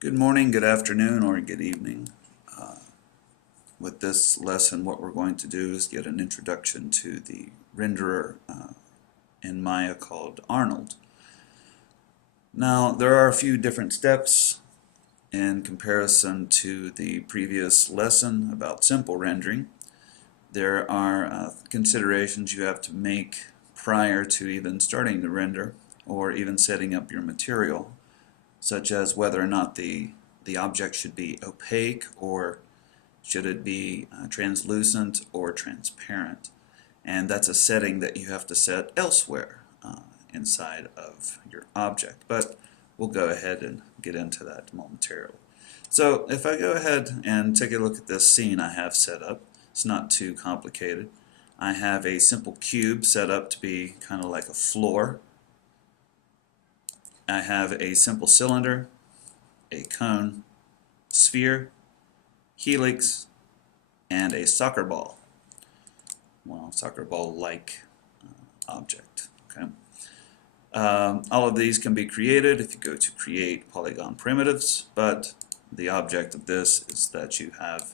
Good morning, good afternoon, or good evening. With this lesson, what we're going to do is get an introduction to the renderer in Maya called Arnold. Now, there are a few different steps in comparison to the previous lesson about simple rendering. There are considerations you have to make prior to even starting to render or even setting up your material, such as whether or not the object should be opaque or should it be translucent or transparent. And that's a setting that you have to set elsewhere inside of your object. But we'll go ahead and get into that momentarily. So if I go ahead and take a look at this scene I have set up, it's not too complicated. I have a simple cube set up to be kind of like a floor. I have a simple cylinder, a cone, sphere, helix, and a soccer ball. Well, soccer ball-like object. Okay. All of these can be created if you go to create Polygon Primitives, but the object of this is that you have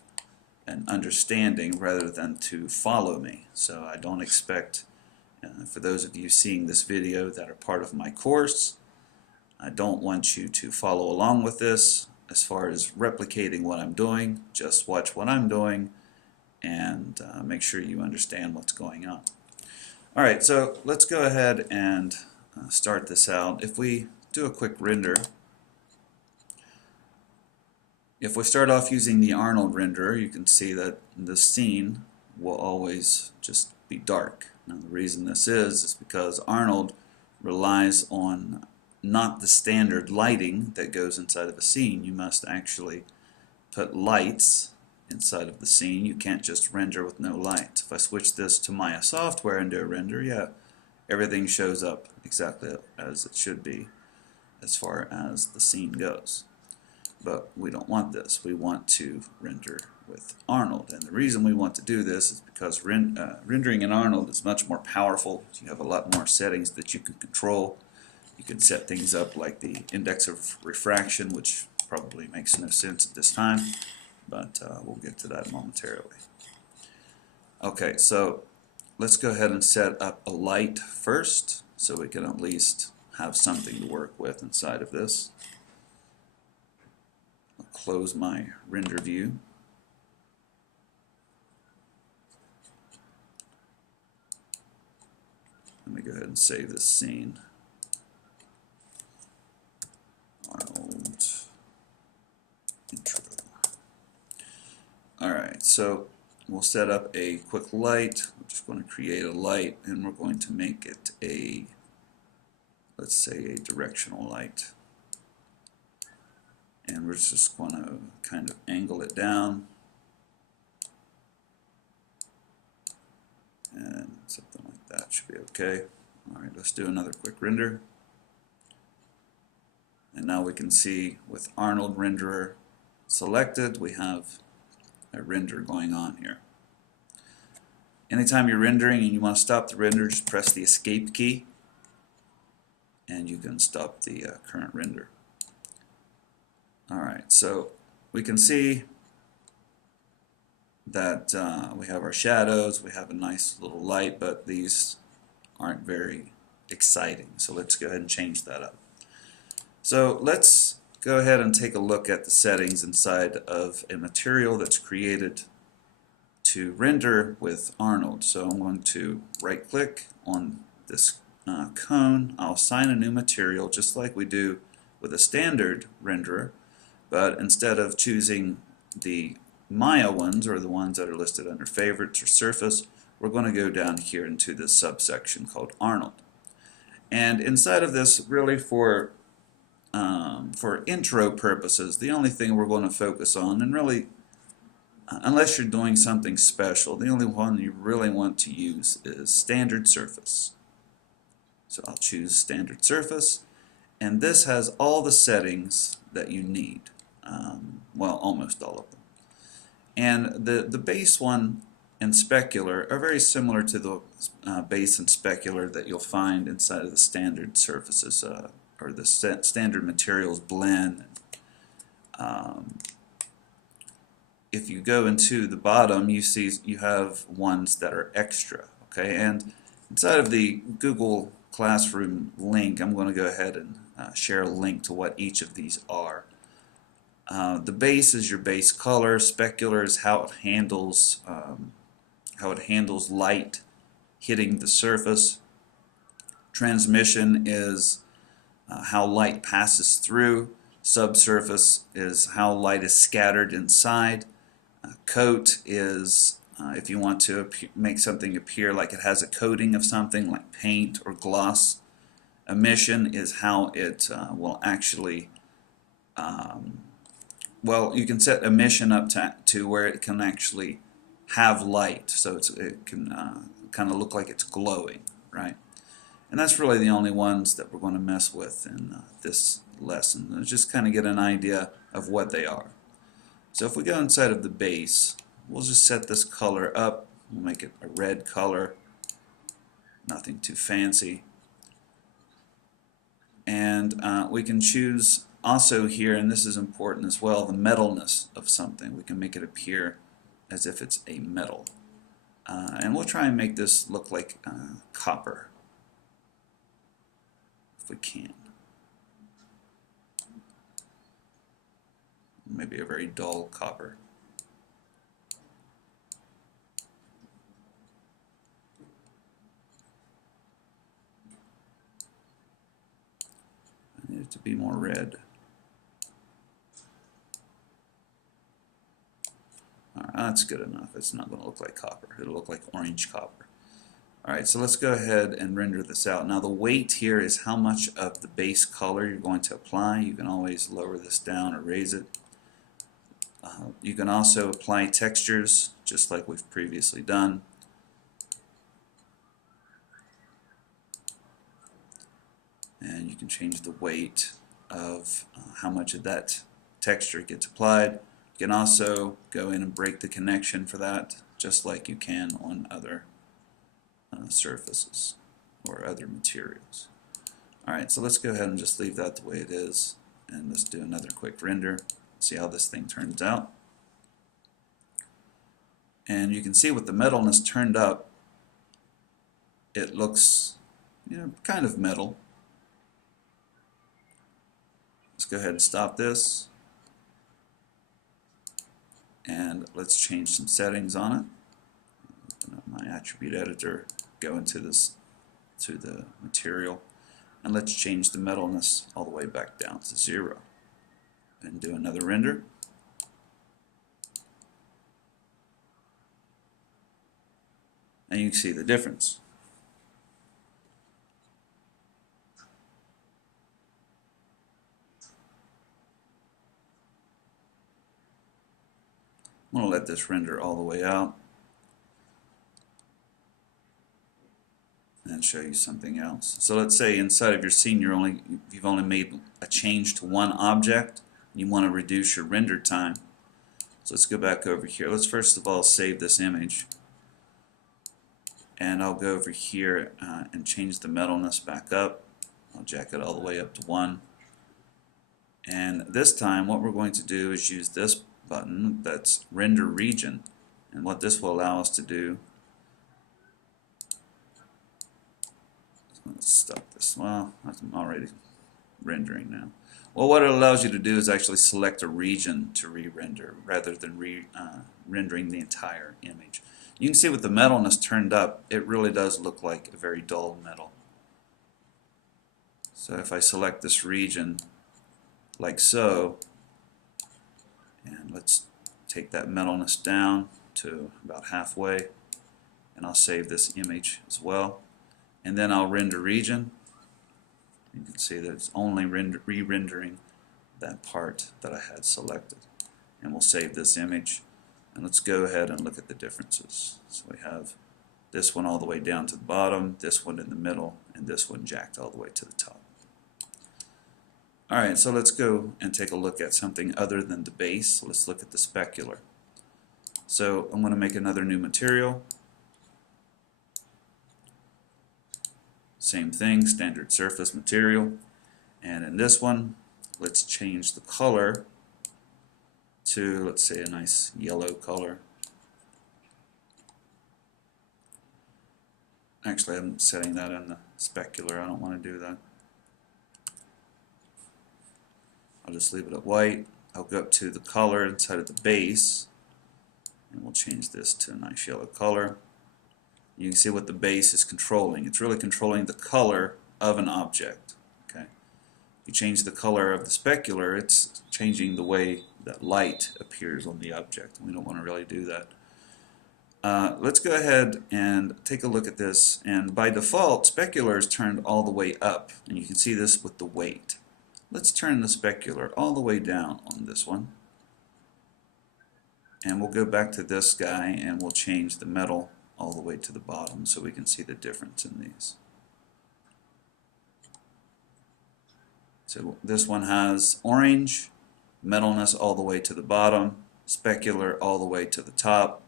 an understanding rather than to follow me. So I don't expect, for those of you seeing this video that are part of my course, I don't want you to follow along with this as far as replicating what I'm doing. Just watch what I'm doing and make sure you understand what's going on. Alright, so let's go ahead and start this out. If we do a quick render, if we start off using the Arnold renderer, you can see that the scene will always just be dark. Now the reason this is because Arnold relies on not the standard lighting that goes inside of a scene. You must actually put lights inside of the scene. You can't just render with no lights. If I switch this to Maya software and do a render, yeah, everything shows up exactly as it should be as far as the scene goes. But we don't want this. We want to render with Arnold. And the reason we want to do this is because rendering in Arnold is much more powerful. You have a lot more settings that you can control. You can set things up like the index of refraction, which probably makes no sense at this time, but we'll get to that momentarily. Okay, so let's go ahead and set up a light first so we can at least have something to work with inside of this. I'll close my render view. Let me go ahead and save this scene. Arnold intro. Alright, so we'll set up a quick light. We're just going to create a light and we're going to make it a, let's say, a directional light. And we're just going to kind of angle it down. And something like that should be okay. Alright, let's do another quick render. And now we can see with Arnold renderer selected, we have a render going on here. Anytime you're rendering and you want to stop the render, just press the escape key and you can stop the current render. Alright, so we can see that we have our shadows, we have a nice little light, but these aren't very exciting. So let's go ahead and change that up. So let's go ahead and take a look at the settings inside of a material that's created to render with Arnold. So I'm going to right click on this cone. I'll assign a new material just like we do with a standard renderer, but instead of choosing the Maya ones or the ones that are listed under favorites or surface, we're going to go down here into this subsection called Arnold. And inside of this, really for intro purposes, the only thing we're going to focus on, and really, unless you're doing something special, the only one you really want to use is standard surface. So I'll choose standard surface, and this has all the settings that you need. Well, almost all of them. And the base one and Specular are very similar to the base and Specular that you'll find inside of the standard surfaces or the standard materials blend, if you go into the bottom, you see you have ones that are extra. Okay, and inside of the Google Classroom link, I'm going to go ahead and share a link to what each of these are. The base is your base color. Specular is how it handles light hitting the surface. Transmission is how light passes through. Subsurface is how light is scattered inside. Coat is if you want to make something appear like it has a coating of something, like paint or gloss. Emission is how it will actually, well, you can set emission up to where it can actually have light, so it can kind of look like it's glowing, right? And that's really the only ones that we're going to mess with in this lesson. Just kind of get an idea of what they are. So if we go inside of the base, we'll just set this color up. We'll make it a red color, nothing too fancy. And we can choose also here, and this is important as well, the metalness of something. We can make it appear as if it's a metal. And we'll try and make this look like copper, if we can. Maybe a very dull copper. I need it to be more red. Alright, that's good enough. It's not going to look like copper. It'll look like orange copper. Alright, so let's go ahead and render this out. Now the weight here is how much of the base color you're going to apply. You can always lower this down or raise it. You can also apply textures, just like we've previously done. And you can change the weight of how much of that texture gets applied. You can also go in and break the connection for that, just like you can on other surfaces or other materials. Alright, so let's go ahead and just leave that the way it is, and let's do another quick render. See how this thing turns out. And you can see with the metalness turned up, it looks, kind of metal. Let's go ahead and stop this, and let's change some settings on it. Open up my attribute editor, go into this, to the material, and let's change the metalness all the way back down to 0. And do another render. And you can see the difference. I'm going to let this render all the way out and show you something else. So let's say inside of your scene you've only made a change to one object. You want to reduce your render time. So let's go back over here. Let's first of all save this image. And I'll go over here and change the metalness back up. I'll jack it all the way up to 1. And this time what we're going to do is use this button that's render region. And what this will allow us to do, let's stop this. Well, I'm already rendering now. Well, what it allows you to do is actually select a region to re-render rather than rendering the entire image. You can see with the metalness turned up, it really does look like a very dull metal. So if I select this region like so, and let's take that metalness down to about halfway, and I'll save this image as well. And then I'll render region. You can see that it's only re-rendering that part that I had selected. And we'll save this image. And let's go ahead and look at the differences. So we have this one all the way down to the bottom, this one in the middle, and this one jacked all the way to the top. Alright, so let's go and take a look at something other than the base. Let's look at the specular. So I'm going to make another new material. Same thing, standard surface material. And in this one, let's change the color to, let's say, a nice yellow color. Actually, I'm setting that in the specular. I don't want to do that. I'll just leave it at white. I'll go up to the color inside of the base, and we'll change this to a nice yellow color. You can see what the base is controlling. It's really controlling the color of an object. Okay. If you change the color of the specular, it's changing the way that light appears on the object. We don't want to really do that. Let's go ahead and take a look at this, and by default specular is turned all the way up, and you can see this with the weight. Let's turn the specular all the way down on this one, and we'll go back to this guy and we'll change the metal all the way to the bottom so we can see the difference in these. So this one has orange, metalness all the way to the bottom, specular all the way to the top.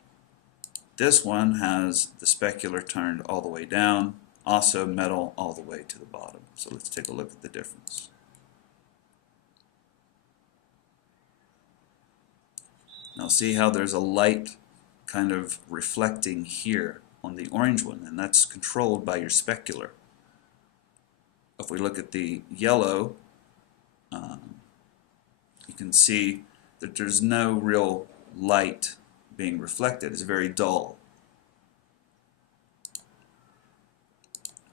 This one has the specular turned all the way down, also metal all the way to the bottom. So let's take a look at the difference. Now see how there's a light kind of reflecting here on the orange one, and that's controlled by your specular. If we look at the yellow, you can see that there's no real light being reflected. It's very dull.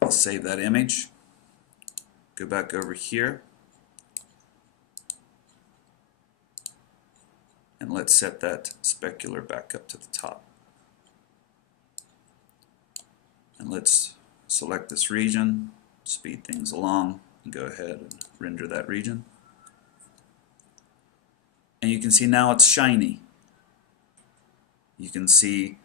Let's save that image. Go back over here. And let's set that specular back up to the top. And let's select this region, speed things along, and go ahead and render that region. And you can see now it's shiny. You can see,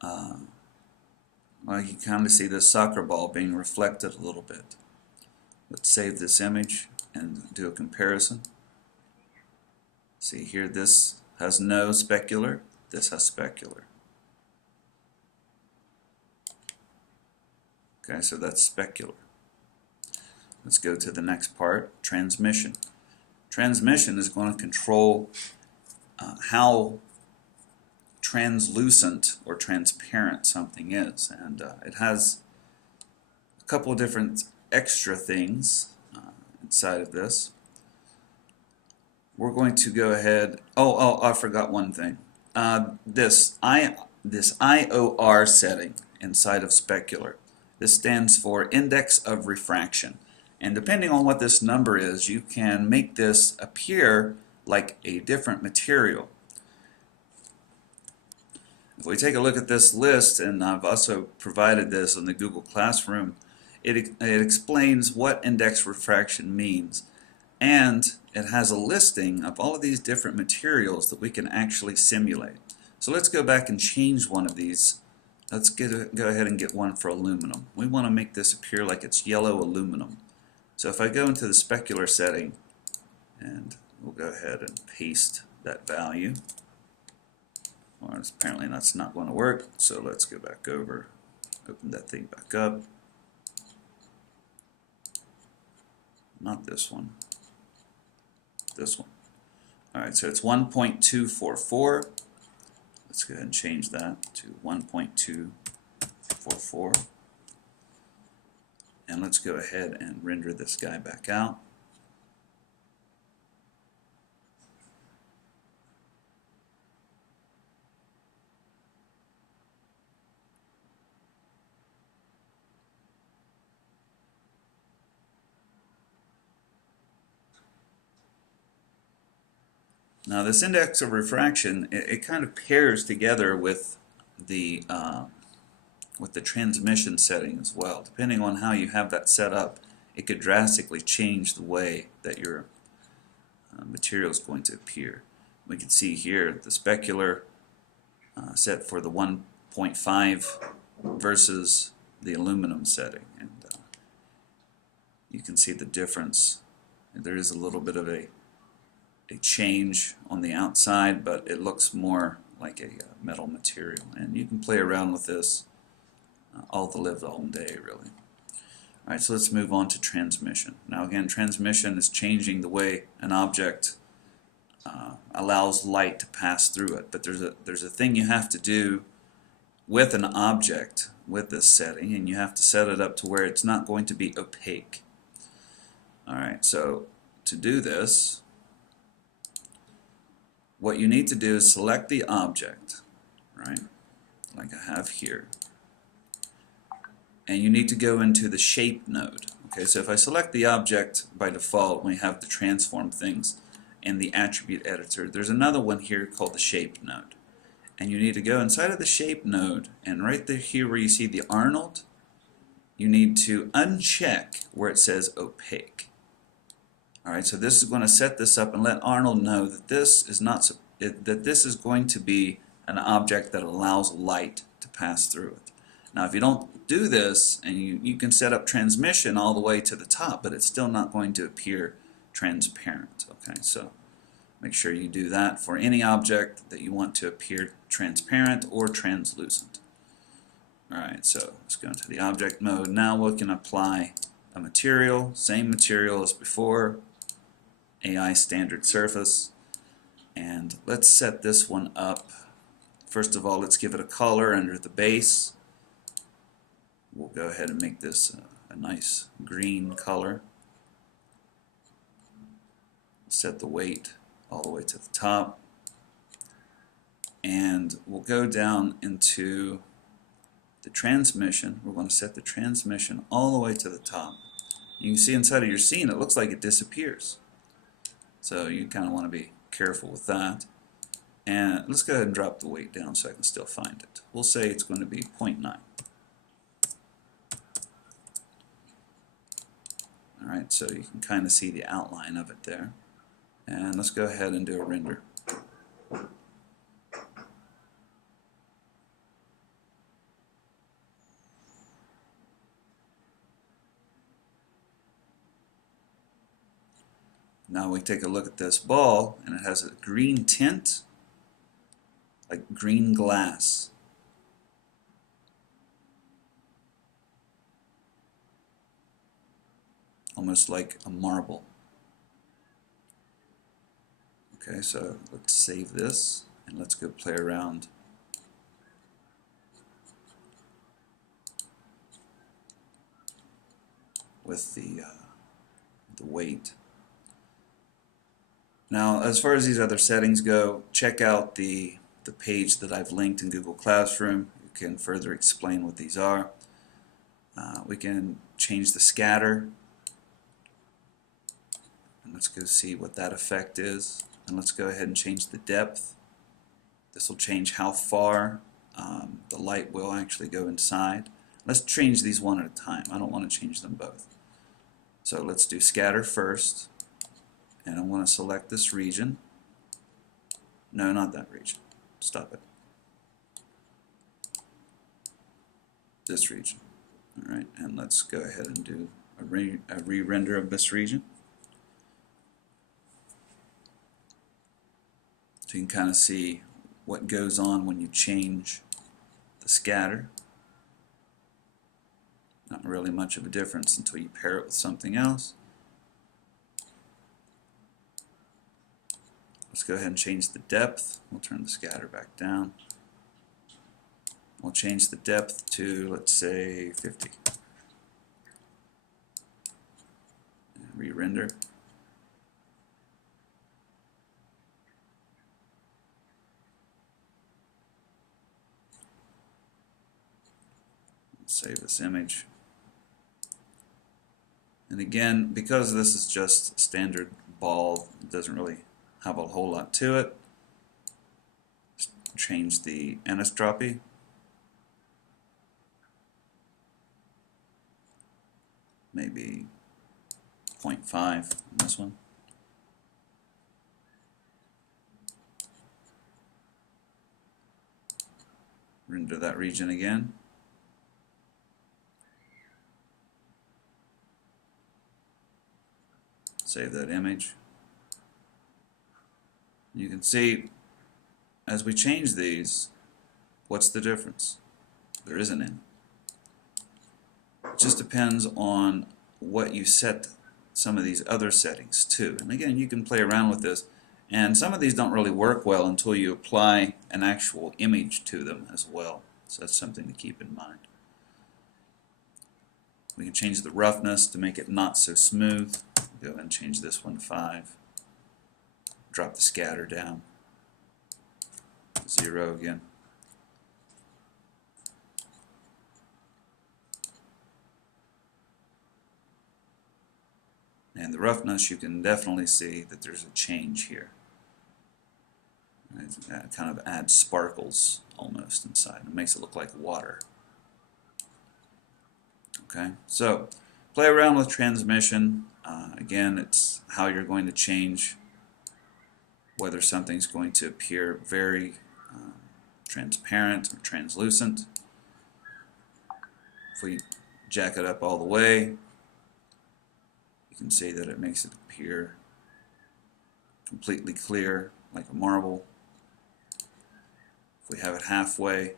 well, you kind of see this soccer ball being reflected a little bit. Let's save this image and do a comparison. See here, this has no specular, this has specular. Okay, so that's specular. Let's go to the next part, transmission. Transmission is going to control how translucent or transparent something is, and it has a couple of different extra things inside of this. We're going to go ahead. I forgot one thing. This IOR setting inside of specular. This stands for Index of Refraction. And depending on what this number is, you can make this appear like a different material. If we take a look at this list, and I've also provided this in the Google Classroom, it explains what index refraction means. And it has a listing of all of these different materials that we can actually simulate. So let's go back and change one of these. Let's go ahead and get one for aluminum. We want to make this appear like it's yellow aluminum. So if I go into the specular setting, and we'll go ahead and paste that value. Well, apparently that's not going to work, so let's go back over, open that thing back up. Not this one. This one. Alright, so it's 1.244. Let's go ahead and change that to 1.244. And let's go ahead and render this guy back out. Now this index of refraction, it kind of pairs together with the transmission setting as well. Depending on how you have that set up, it could drastically change the way that your material is going to appear. We can see here the specular set for the 1.5 versus the aluminum setting, and you can see the difference. There is a little bit of a change on the outside, but it looks more like a metal material, and you can play around with this all the live long day, really. Alright, so let's move on to transmission. Now again, transmission is changing the way an object allows light to pass through it. But there's a thing you have to do with an object with this setting, and you have to set it up to where it's not going to be opaque. Alright, so to do this, what you need to do is select the object, right, like I have here, and you need to go into the shape node. Okay, so if I select the object by default, we have the transform things in the attribute editor. There's another one here called the shape node, and you need to go inside of the shape node, and right there here where you see the Arnold, you need to uncheck where it says opaque. Alright, so this is going to set this up and let Arnold know that this is not that this is going to be an object that allows light to pass through it. Now if you don't do this, and you can set up transmission all the way to the top, but it's still not going to appear transparent. Okay, so make sure you do that for any object that you want to appear transparent or translucent. Alright, so let's go into the object mode. Now we can apply a material, same material as before, AI standard surface, and let's set this one up. First of all, let's give it a color under the base. We'll go ahead and make this a nice green color. Set the weight all the way to the top, and we'll go down into the transmission. We're going to set the transmission all the way to the top. You can see inside of your scene it looks like it disappears, so you kind of want to be careful with that. And let's go ahead and drop the weight down so I can still find it. We'll say it's going to be 0.9. Alright, so you can kind of see the outline of it there. And let's go ahead and do a render. Now we take a look at this ball, and it has a green tint, like green glass. Almost like a marble. Okay, so let's save this, and let's go play around with the weight. Now, as far as these other settings go, check out the page that I've linked in Google Classroom. You can further explain what these are. We can change the scatter, and let's go see what that effect is. And let's go ahead and change the depth. This will change how far the light will actually go inside. Let's change these one at a time. I don't want to change them both. So let's do scatter first. And I want to select this region. No, not that region. Stop it. This region. Alright, and let's go ahead and do a re-render of this region. So you can kind of see what goes on when you change the scatter. Not really much of a difference until you pair it with something else. Let's go ahead and change the depth. We'll turn the scatter back down. We'll change the depth to, let's say, 50. And re-render. Save this image. And again, because this is just a standard ball, it doesn't really have a whole lot to it. Just change the anisotropy. Maybe 0.5 on this one. Render that region again. Save that image. You can see as we change these, what's the difference? There isn't any. It just depends on what you set some of these other settings to. And again, you can play around with this. And some of these don't really work well until you apply an actual image to them as well. So that's something to keep in mind. We can change the roughness to make it not so smooth. Go ahead and change this one to 5. Drop the scatter down. 0 again. And the roughness, you can definitely see that there's a change here. It kind of adds sparkles almost inside. It makes it look like water. Okay, so play around with transmission. Again, it's how you're going to change whether something's going to appear very transparent or translucent. If we jack it up all the way, you can see that it makes it appear completely clear, like a marble. If we have it halfway,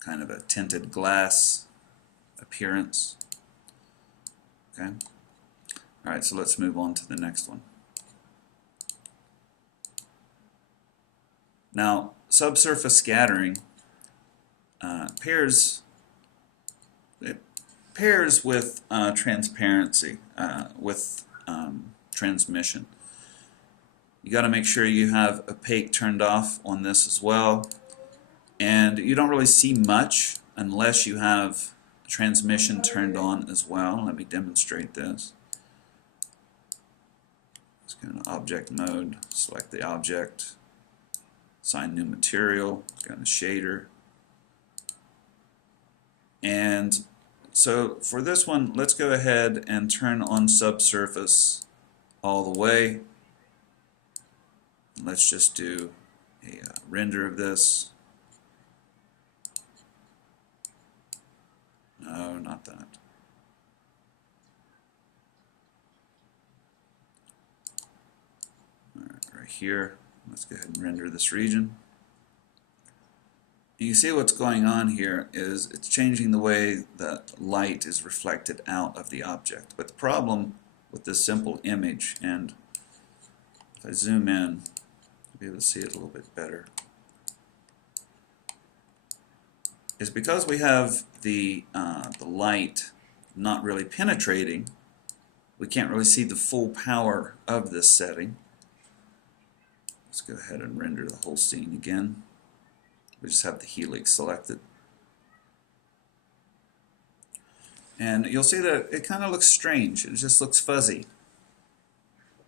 kind of a tinted glass appearance. Okay. Alright, so let's move on to the next one. Now, subsurface scattering pairs with transparency, with transmission. You got to make sure you have opaque turned off on this as well. And you don't really see much unless you have transmission turned on as well. Let me demonstrate this. Let's go into object mode, select the object, assign new material, go into shader. And so for this one, let's go ahead and turn on subsurface all the way. Let's just do a render of this. No, not that. Right here, let's go ahead and render this region. You see what's going on here is it's changing the way that light is reflected out of the object. But the problem with this simple image, and if I zoom in, you'll be able to see it a little bit better, is because we have the light not really penetrating, we can't really see the full power of this setting. Let's go ahead and render the whole scene again. We just have the helix selected. And you'll see that it kind of looks strange. It just looks fuzzy.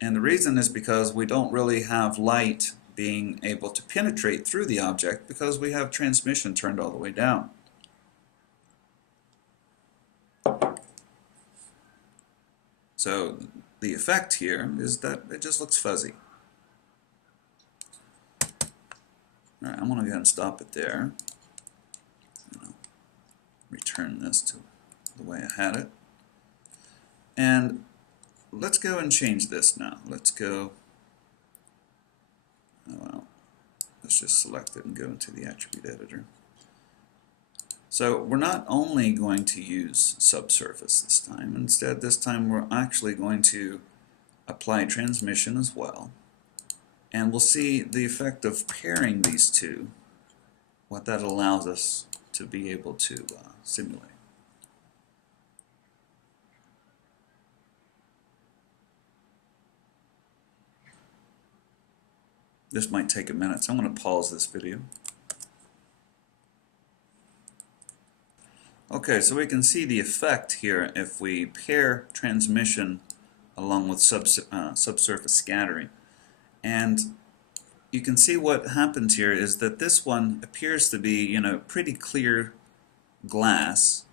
And the reason is because we don't really have light being able to penetrate through the object because we have transmission turned all the way down. So the effect here is that it just looks fuzzy. Alright, I'm going to go ahead and stop it there. Return this to the way I had it. And let's go and change this now. Let's go, let's just select it and go into the attribute editor. So we're not only going to use subsurface this time. Instead, this time we're actually going to apply transmission as well. And we'll see the effect of pairing these two, what that allows us to be able to simulate. This might take a minute, so I'm going to pause this video. Okay, so we can see the effect here if we pair transmission along with subsurface scattering. And you can see what happens here is that this one appears to be, pretty clear glass,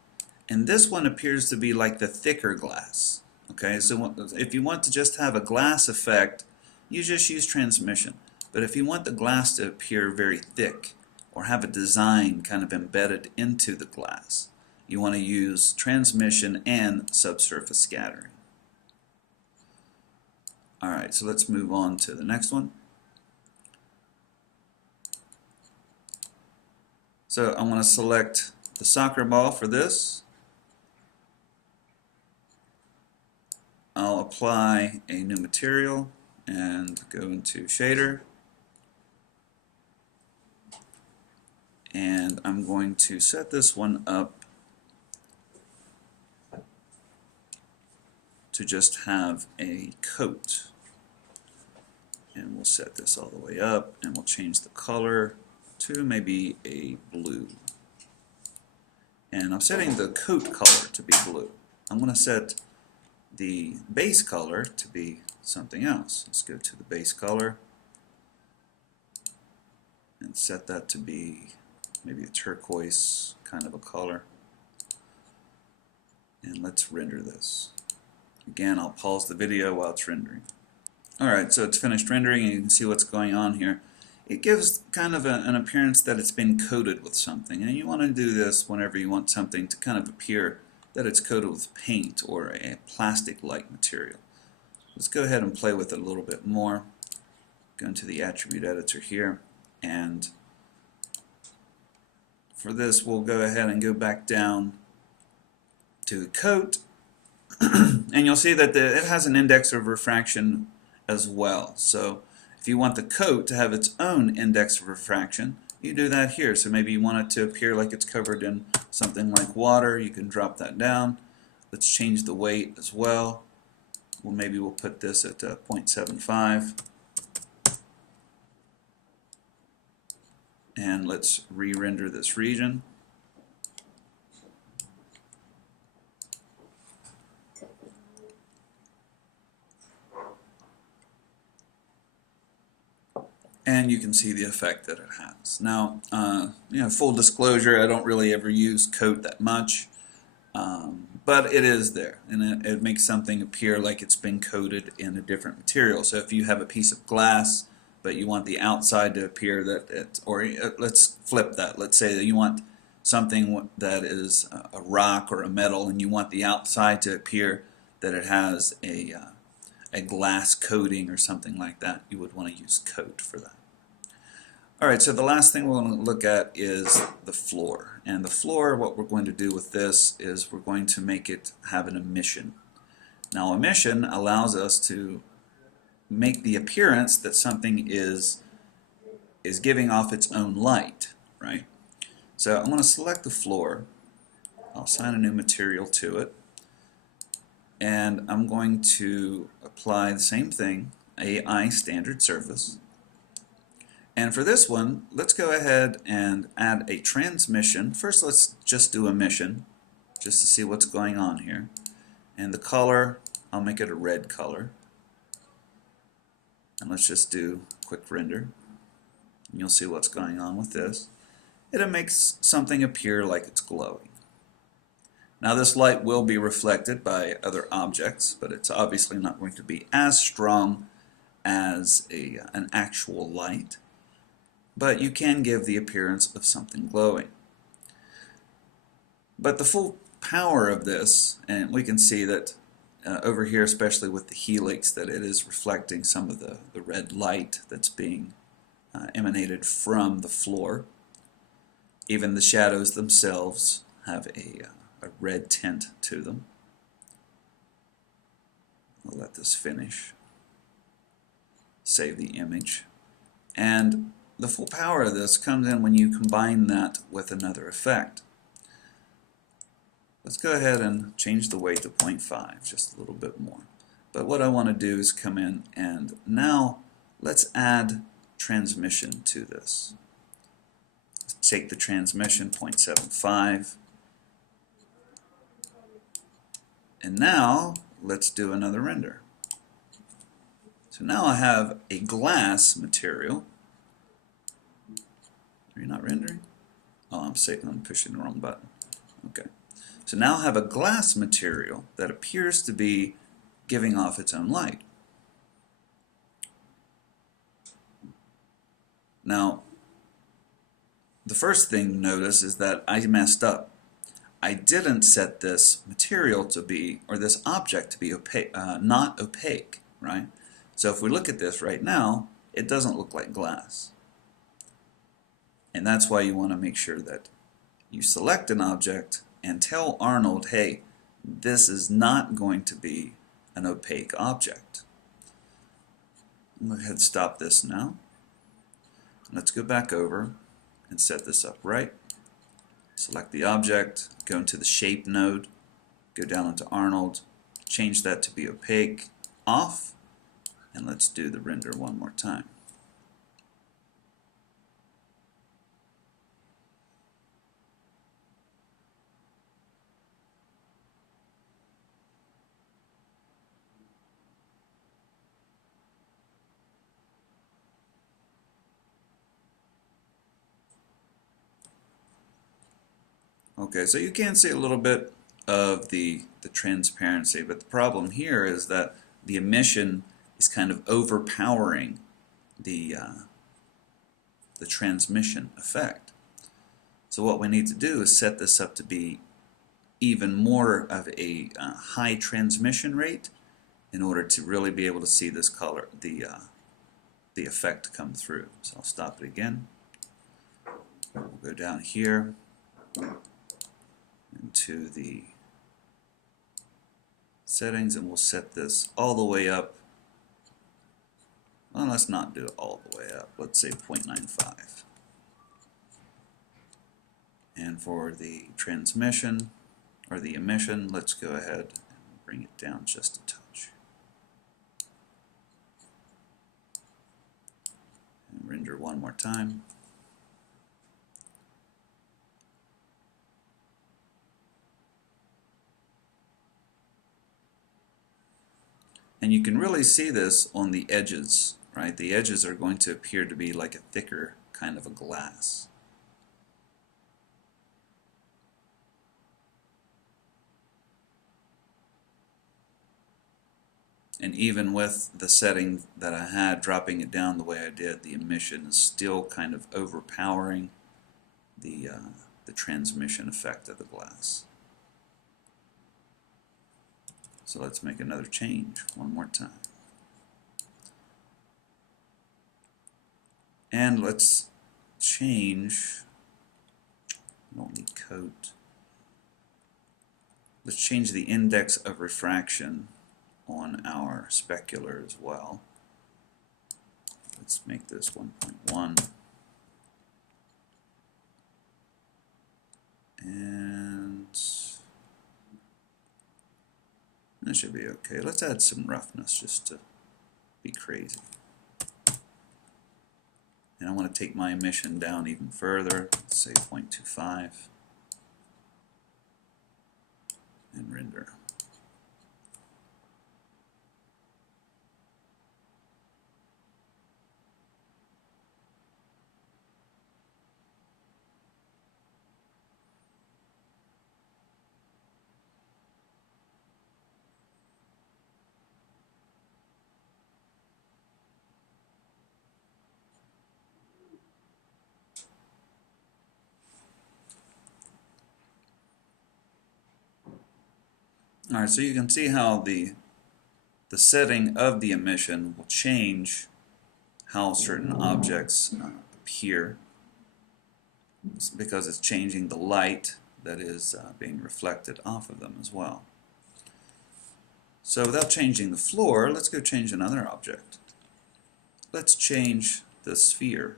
and this one appears to be like the thicker glass. Okay, so if you want to just have a glass effect, you just use transmission. But if you want the glass to appear very thick or have a design kind of embedded into the glass, you want to use transmission and subsurface scattering. Alright, so let's move on to the next one. So I'm going to select the soccer ball for this, I'll apply a new material and go into shader, and I'm going to set this one up to just have a coat, and we'll set this all the way up, and we'll change the color to maybe a blue, and I'm setting the coat color to be blue. I'm going to set the base color to be something else. Let's go to the base color and set that to be maybe a turquoise kind of a color, and let's render this. Again, I'll pause the video while it's rendering. Alright, so it's finished rendering and you can see what's going on here. It gives kind of an appearance that it's been coated with something, and you want to do this whenever you want something to kind of appear that it's coated with paint or a plastic-like material. Let's go ahead and play with it a little bit more. Go into the attribute editor here, and for this we'll go ahead and go back down to coat, and you'll see that it has an index of refraction as well. So if you want the coat to have its own index of refraction, you do that here. So maybe you want it to appear like it's covered in something like water, you can drop that down. Let's change the weight as well. Well, maybe we'll put this at 0.75. And let's re-render this region. And you can see the effect that it has. Now, full disclosure, I don't really ever use coat that much, but it is there, and it makes something appear like it's been coated in a different material. So if you have a piece of glass, but you want the outside to appear that it's, or let's flip that. Let's say that you want something that is a rock or a metal, and you want the outside to appear that it has a glass coating or something like that. You would want to use coat for that. Alright, so the last thing we're going to look at is the floor. And the floor, what we're going to do with this is we're going to make it have an emission. Now, emission allows us to make the appearance that something is giving off its own light, right? So I'm going to select the floor. I'll assign a new material to it. And I'm going to apply the same thing, AI standard surface. And for this one, let's go ahead and add a transmission. First, let's just do emission, just to see what's going on here. And the color, I'll make it a red color. And let's just do quick render. And you'll see what's going on with this. It makes something appear like it's glowing. Now this light will be reflected by other objects, but it's obviously not going to be as strong as an actual light. But you can give the appearance of something glowing. But the full power of this, and we can see that over here, especially with the helix, that it is reflecting some of the red light that's being emanated from the floor. Even the shadows themselves have a red tint to them. I'll let this finish. Save the image. And the full power of this comes in when you combine that with another effect. Let's go ahead and change the weight to 0.5, just a little bit more. But what I want to do is come in and now let's add transmission to this. Let's take the transmission 0.75. And now let's do another render. So now I have a glass material. Are you not rendering? Oh, I'm pushing the wrong button. Okay. So now I have a glass material that appears to be giving off its own light. Now, the first thing to notice is that I messed up. I didn't set this material to be, or this object to be opaque, not opaque, right? So if we look at this right now, it doesn't look like glass. And that's why you want to make sure that you select an object and tell Arnold, hey, this is not going to be an opaque object. I'm going to go ahead and stop this now. Let's go back over and set this up right. Select the object, go into the shape node, go down into Arnold, change that to be opaque, off, and let's do the render one more time. Okay, so you can see a little bit of the transparency, but the problem here is that the emission is kind of overpowering the transmission effect. So what we need to do is set this up to be even more of a high transmission rate in order to really be able to see this color, the effect come through. So I'll stop it again. We'll go down here into the settings and we'll set this all the way up. Well, let's not do it all the way up. Let's say 0.95. And for the transmission or the emission, let's go ahead and bring it down just a touch. And render one more time. And you can really see this on the edges, right? The edges are going to appear to be like a thicker kind of a glass. And even with the setting that I had, dropping it down the way I did, the emission is still kind of overpowering the transmission effect of the glass. So let's make another change one more time. And let's change, I don't need coat. Let's change the index of refraction on our specular as well. Let's make this 1.1. And that should be okay. Let's add some roughness just to be crazy. And I want to take my emission down even further, let's say 0.25, and render. Alright, so you can see how the setting of the emission will change how certain objects appear. It's because it's changing the light that is being reflected off of them as well. So without changing the floor, let's go change another object. Let's change the sphere.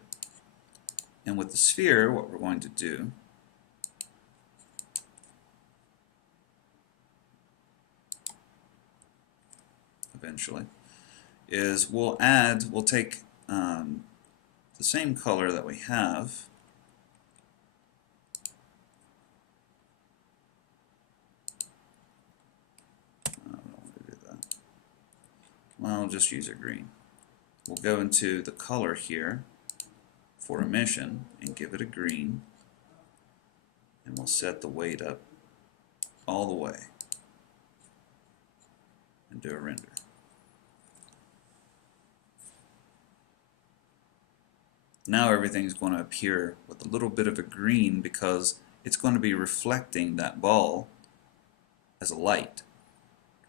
And with the sphere, what we're going to do eventually is we'll take the same color that we have, I don't want to do that. Well, I'll just use a green. We'll go into the color here for emission and give it a green, and we'll set the weight up all the way and do a render. Now everything's going to appear with a little bit of a green because it's going to be reflecting that ball as a light.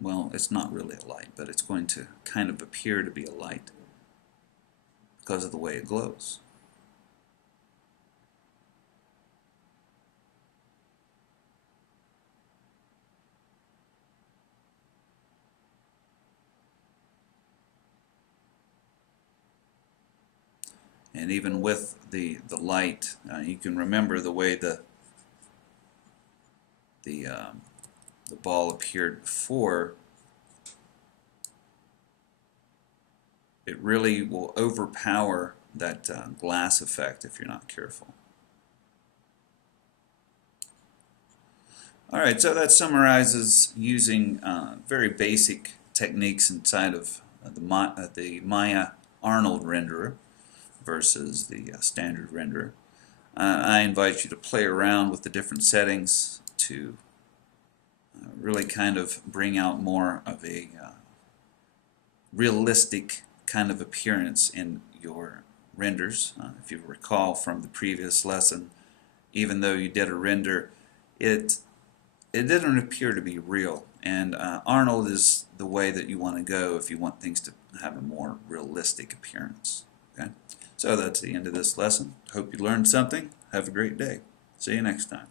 Well, it's not really a light, but it's going to kind of appear to be a light because of the way it glows. And even with the light, you can remember the way the ball appeared before. It really will overpower that glass effect if you're not careful. Alright, so that summarizes using very basic techniques inside of the Maya Arnold renderer versus the standard renderer. I invite you to play around with the different settings to really kind of bring out more of a realistic kind of appearance in your renders. If you recall from the previous lesson, even though you did a render, it didn't appear to be real, and Arnold is the way that you want to go if you want things to have a more realistic appearance. Okay? So that's the end of this lesson. Hope you learned something. Have a great day. See you next time.